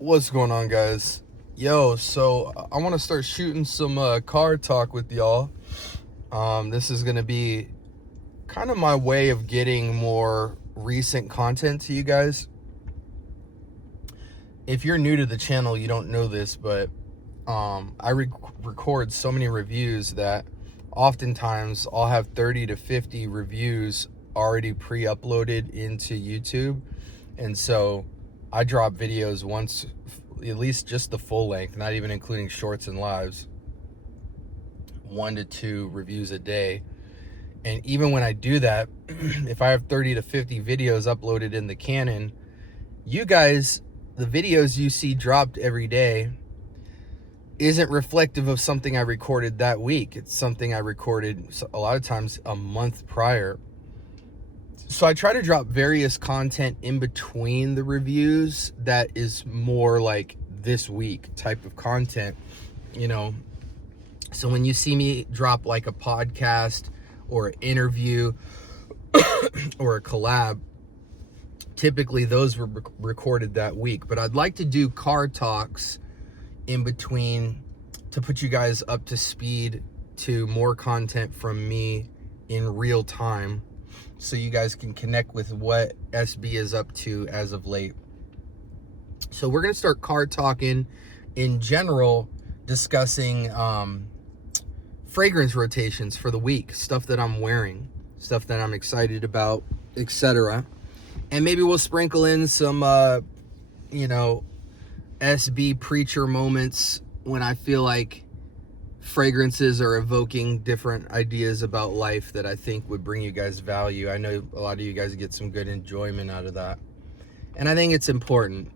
What's going on, guys? Yo, so I want to start shooting some car talk with y'all. This is going to be kind of my way of getting more recent content to you guys. If you're new to the channel, you don't know this, but I record so many reviews that oftentimes I'll have 30 to 50 reviews already pre-uploaded into YouTube. And so I drop videos once, at least just the full length, not even including shorts and lives, 1 to 2 reviews a day. And even when I do that, if I have 30 to 50 videos uploaded in the Canon, you guys, the videos you see dropped every day isn't reflective of something I recorded that week. It's something I recorded a lot of times a month prior. So I try to drop various content in between the reviews that is more like this week type of content, you know. So when you see me drop like a podcast or an interview or a collab, typically those were recorded that week. But I'd like to do car talks in between to put you guys up to speed to more content from me in real time, so you guys can connect with what SB is up to as of late. So we're going to start car talking in general, discussing fragrance rotations for the week, stuff that I'm wearing, stuff that I'm excited about, etc. And maybe we'll sprinkle in some, SB preacher moments when I feel like fragrances are evoking different ideas about life that I think would bring you guys value. I know a lot of you guys get some good enjoyment out of that. And I think it's important.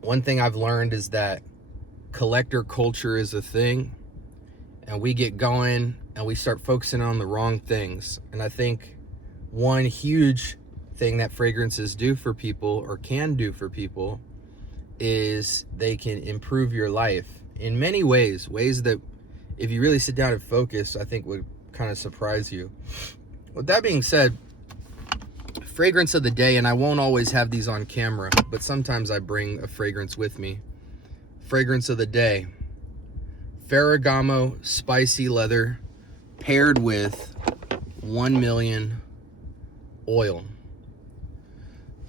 One thing I've learned is that collector culture is a thing, and we get going and we start focusing on the wrong things. And I think one huge thing that fragrances do for people, or can do for people, is they can improve your life in many ways that if you really sit down and focus, I think would kind of surprise you. With that being said, fragrance of the day, and I won't always have these on camera, but sometimes I bring a fragrance with me. Fragrance of the day: Ferragamo Spicy Leather paired with 1 million oil.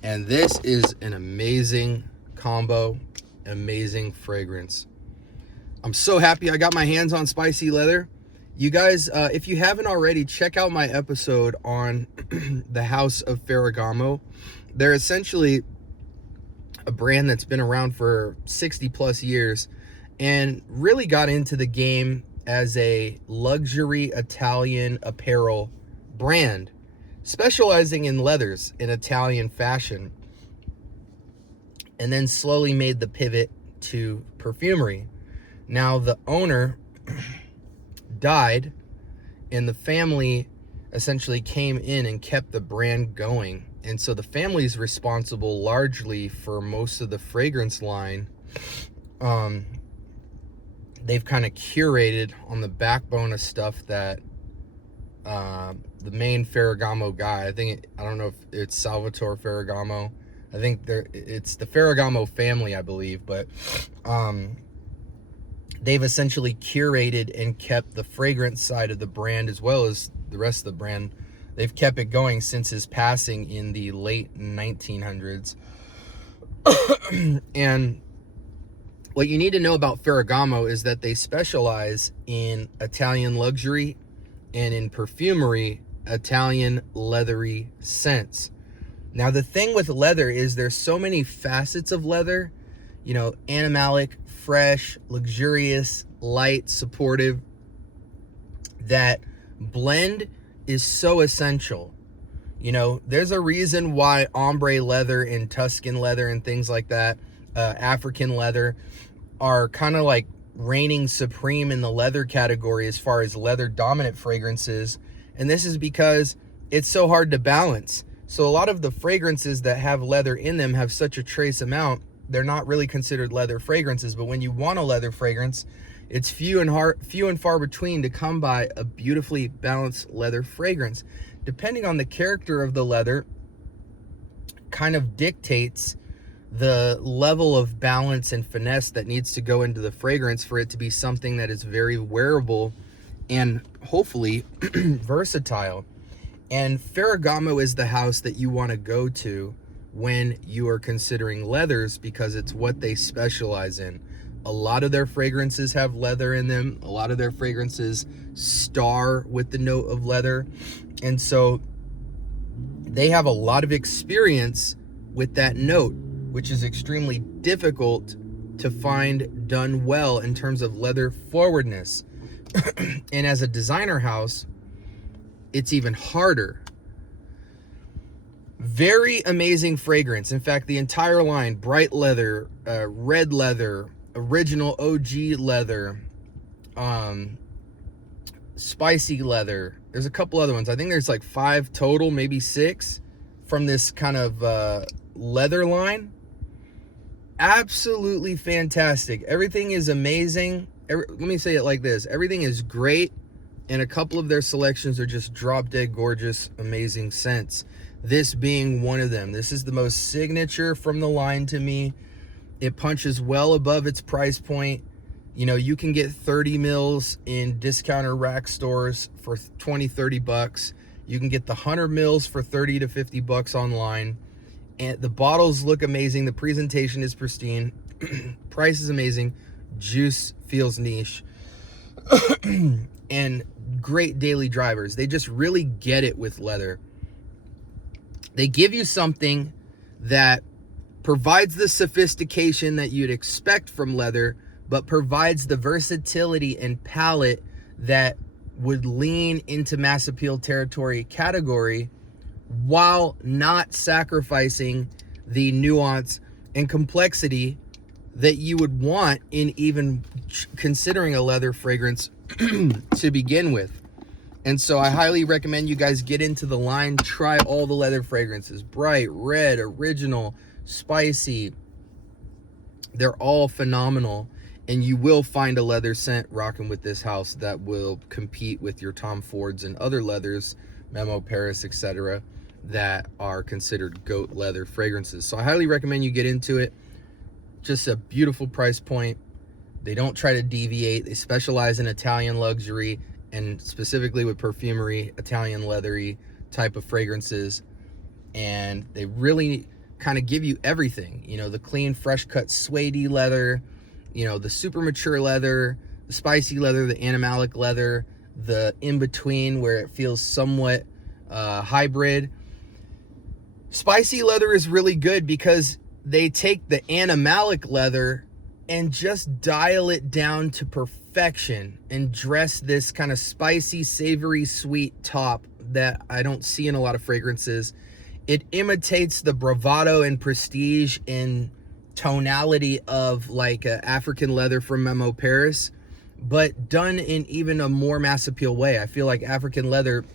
And this is an amazing combo, amazing fragrance. I'm so happy I got my hands on Spicy Leather. You guys, if you haven't already, check out my episode on the House of Ferragamo. They're essentially a brand that's been around for 60 plus years and really got into the game as a luxury Italian apparel brand, specializing in leathers in Italian fashion, and then slowly made the pivot to perfumery. Now, the owner died, and the family essentially came in and kept the brand going. And so the family's responsible largely for most of the fragrance line. They've kind of curated on the backbone of stuff that the main Ferragamo guy, I don't know if it's Salvatore Ferragamo. I think it's the Ferragamo family, I believe, but they've essentially curated and kept the fragrance side of the brand as well as the rest of the brand. They've kept it going since his passing in the late 1900s. And what you need to know about Ferragamo is that they specialize in Italian luxury and in perfumery, Italian leathery scents. Now, the thing with leather is there's so many facets of leather, animalic, fresh, luxurious, light, supportive, that blend is so essential. There's a reason why ombre leather and Tuscan leather and things like that, African leather, are kind of like reigning supreme in the leather category as far as leather dominant fragrances. And this is because it's so hard to balance. So a lot of the fragrances that have leather in them have such a trace amount, they're not really considered leather fragrances. But when you want a leather fragrance, it's few and far between to come by a beautifully balanced leather fragrance. Depending on the character of the leather, kind of dictates the level of balance and finesse that needs to go into the fragrance for it to be something that is very wearable and hopefully versatile. And Ferragamo is the house that you want to go to when you are considering leathers, because it's what they specialize in. A lot of their fragrances have leather in them. A lot of their fragrances star with the note of leather. And so they have a lot of experience with that note, which is extremely difficult to find done well in terms of leather forwardness. And as a designer house, it's even harder. Very amazing fragrance. In fact, the entire line, bright leather, red leather, original OG leather, spicy leather. There's a couple other ones. I think there's like 5 total, maybe 6 from this kind of leather line. Absolutely fantastic. Everything is amazing. Let me say it like this. Everything is great, and a couple of their selections are just drop dead gorgeous, amazing scents. This being one of them. This is the most signature from the line to me. It punches well above its price point. You know, you can get 30 mils in discounter rack stores for 20, 30 bucks. You can get the 100 mils for 30 to 50 bucks online. And the bottles look amazing. The presentation is pristine. Price is amazing. Juice feels niche. And great daily drivers. They just really get it with leather. They give you something that provides the sophistication that you'd expect from leather, but provides the versatility and palette that would lean into mass appeal territory category, while not sacrificing the nuance and complexity that you would want in even considering a leather fragrance to begin with. And so I highly recommend you guys get into the line, try all the leather fragrances, bright, red, original, spicy. They're all phenomenal, and you will find a leather scent rocking with this house that will compete with your Tom Fords and other leathers, Memo Paris, etc., that are considered GOAT leather fragrances. So I highly recommend you get into it. Just a beautiful price point. They don't try to deviate. They specialize in Italian luxury, and specifically with perfumery, Italian leathery type of fragrances. And they really kind of give you everything. You know, the clean, fresh cut suede leather, you know, the super mature leather, the spicy leather, the animalic leather, the in-between where it feels somewhat hybrid. Spicy leather is really good because they take the animalic leather and just dial it down to perfection and dress this kind of spicy, savory, sweet top that I don't see in a lot of fragrances. It imitates the bravado and prestige and tonality of like African leather from Memo Paris, but done in even a more mass appeal way. I feel like African leather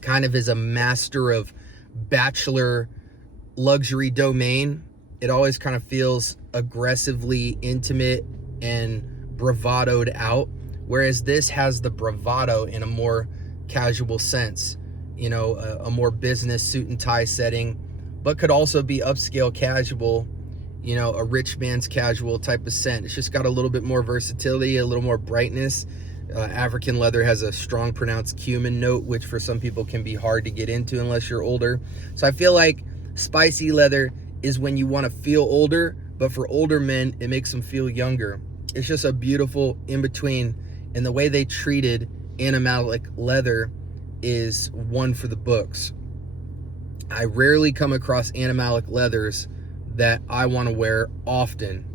kind of is a master of bachelor luxury domain. It always kind of feels aggressively intimate and bravadoed out, whereas this has the bravado in a more casual sense, you know, a more business suit and tie setting, but could also be upscale casual, you know, a rich man's casual type of scent. It's just got a little bit more versatility, a little more brightness. African leather has a strong pronounced cumin note, which for some people can be hard to get into unless you're older. So I feel like spicy leather is when you want to feel older, but for older men, it makes them feel younger. It's just a beautiful in-between, and the way they treated animalic leather is one for the books. I rarely come across animalic leathers that I want to wear often,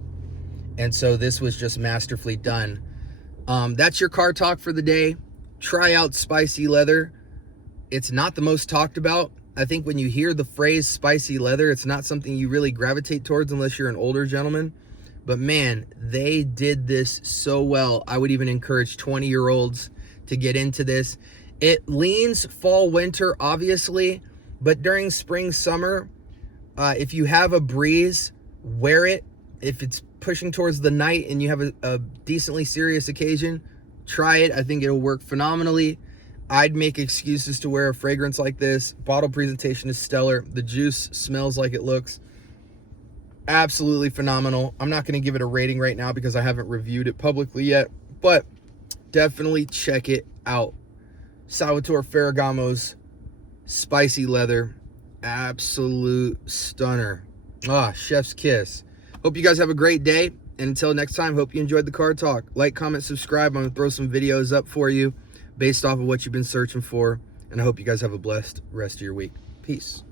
and so this was just masterfully done. That's your car talk for the day. Try out spicy leather. It's not the most talked about. I think when you hear the phrase spicy leather, it's not something you really gravitate towards unless you're an older gentleman. But man, they did this so well. I would even encourage 20-year-olds to get into this. It leans fall, winter, obviously, but during spring, summer, if you have a breeze, wear it. If it's pushing towards the night and you have a decently serious occasion, try it. I think it'll work phenomenally. I'd make excuses to wear a fragrance like this. Bottle presentation is stellar. The juice smells like it looks. absolutely phenomenal. I'm not going to give it a rating right now because I haven't reviewed it publicly yet, but definitely check it out. Salvatore Ferragamo's Spicy Leather, absolute stunner. Chef's kiss. Hope you guys have a great day, and until next time, hope you enjoyed the Car Talk. Like, comment, subscribe. I'm gonna throw some videos up for you based off of what you've been searching for, and I hope you guys have a blessed rest of your week. Peace.